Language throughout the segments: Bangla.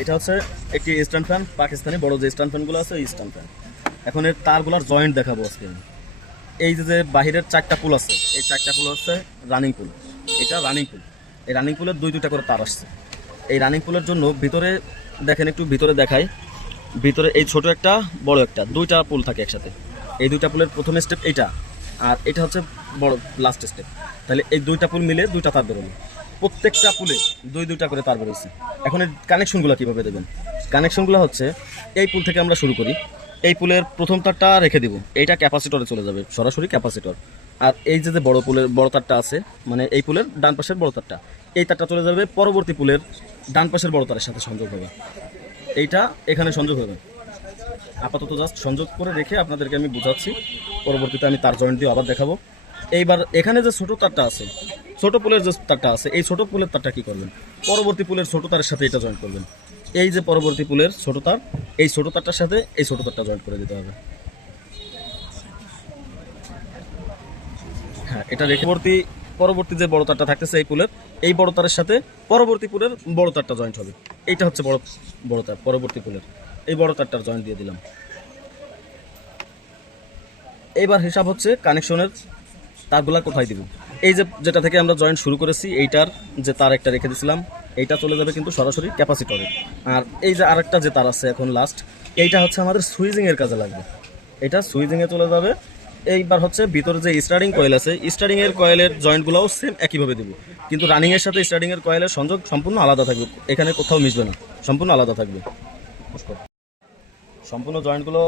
এটা হচ্ছে একটি স্ট্যান্ড ফ্যান, পাকিস্তানি বড় যে স্ট্যান্ড ফ্যানগুলো আছে ওই স্ট্যান্ড ফ্যান। এখন এর তারগুলোর জয়েন্ট দেখাবো আজকে আমি। এই যে বাহিরের 4টা পুল আছে, এই 4টা পুল হচ্ছে রানিং পুল। এটা রানিং পুল। এই রানিং পুলের দুইটা করে তার আসছে। এই রানিং পুলের জন্য ভিতরে দেখেন, একটু ভিতরে দেখাই। ভিতরে এই ছোট একটা বড় একটা দুইটা পুল থাকে একসাথে। এই দুইটা পুলের প্রথম স্টেপ এইটা, আর এটা হচ্ছে বড় লাস্ট স্টেপ। তাহলে এই দুইটা পুল মিলে দুইটা তার বেরোলো। প্রত্যেকটা পুলে দুইটা করে তার বেরোচ্ছে। এখন এই কানেকশনগুলো কীভাবে দেবেন? কানেকশনগুলো হচ্ছে এই পুল থেকে আমরা শুরু করি। এই পুলের প্রথম তারটা রেখে দিব, এইটা ক্যাপাসিটরে চলে যাবে, সরাসরি ক্যাপাসিটর। আর এই যে বড় পুলের বড় তারটা আছে, মানে এই পুলের ডান পাশের বড় তারটা, এই তারটা চলে যাবে পরবর্তী পুলের ডান পাশের বড় তারের সাথে সংযোগ হবে। এইটা এখানে সংযোগ হবে। আপাতত জাস্ট সংযোগ করে রেখে আপনাদেরকে আমি বোঝাচ্ছি, পরবর্তীতে আমি তার জয়েন্ট দিয়ে আবার দেখাবো। এইবার এখানে যে ছোট তারটা আছে, ছোট পুলের যে তারটা আছে, এই ছোট পুলের তারটা কি করবেন? পরবর্তী পুলের ছোট তারের সাথে এটা জয়েন্ট করবেন। এই যে পরবর্তী পুলের ছোট তার, এই ছোট তারটার সাথে এই ছোট তারটা জয়েন্ট করে দিতে হবে। হ্যাঁ, এটা রেখে পরবর্তী যে বড় তারটা থাকতেছে এই পুলের, এই বড় তারের সাথে পরবর্তী পুলের বড় তারটা জয়েন্ট হবে। এইটা হচ্ছে বড় তার, পরবর্তী পুলের এই বড় তারটার জয়েন্ট দিয়ে দিলাম। এইবার হিসাব হচ্ছে কানেকশনের তারগুলা কোথায় দিব। এই যে যেটা থেকে আমরা জয়েন্ট শুরু করেছি, এইটার যে তার একটা রেখে দিয়েছিলাম, এইটা চলে যাবে কিন্তু সরাসরি ক্যাপাসিটরে। আর এই যে আরেকটা যে তার আছে এখন লাস্ট, এইটা হচ্ছে আমাদের সুইজিংয়ের কাজে লাগবে। এটা সুইজিংয়ে চলে যাবে। এইবার হচ্ছে ভিতরে যে স্টার্টিং কয়েল আছে, স্টার্টিংয়ের কয়েলের জয়েন্টগুলোও সেম একইভাবে দিব, কিন্তু রানিংয়ের সাথে স্টার্টিংয়ের কয়েলের সংযোগ সম্পূর্ণ আলাদা থাকবে, এখানে কোথাও মিশবে না, সম্পূর্ণ আলাদা থাকবে। সম্পূর্ণ জয়েন্টগুলো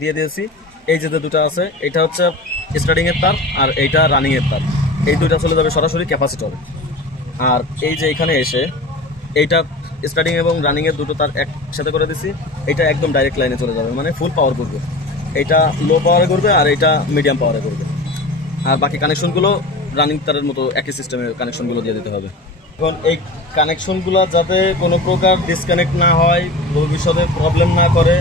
দিয়ে দিয়েছি। এই যে দুটো আছে, এটা হচ্ছে স্টার্টিংয়ের তার আর এইটা রানিংয়ের তার। এই দুইটা চলে যাবে সরাসরি ক্যাপাসিটর। আর এই যে এখানে এসে এইটা স্টার্টিং এবং রানিংয়ের দুটো তার একসাথে করে দিছি, এটা একদম ডাইরেক্ট লাইনে চলে যাবে, মানে ফুল পাওয়ার করবে। এইটা লো পাওয়ারে করবে আর এইটা মিডিয়াম পাওয়ারে করবে। আর বাকি কানেকশনগুলো রানিং তারের মতো একই সিস্টেমের কানেকশনগুলো দিয়ে দিতে হবে। এখন এই কানেকশনগুলো যাতে কোনো প্রকার ডিসকানেক্ট না হয়, ভবিষ্যতে প্রবলেম না করে,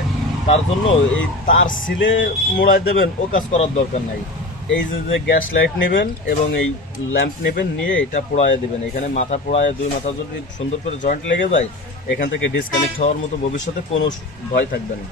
তার জন্য এই তার সিলে মোড়ায় দেবেন, ও কাজ করার দরকার নাই। এই যে গ্যাস লাইট নেবেন এবং এই ল্যাম্প নেবেন, নিয়ে এটা পোড়ায় দেবেন। এখানে মাথা পোড়ায়, দুই মাথা যদি সুন্দর করে জয়েন্ট লেগে যায়, এখান থেকে ডিসকানেক্ট হওয়ার মতো ভবিষ্যতে কোনো ভয় থাকবে না।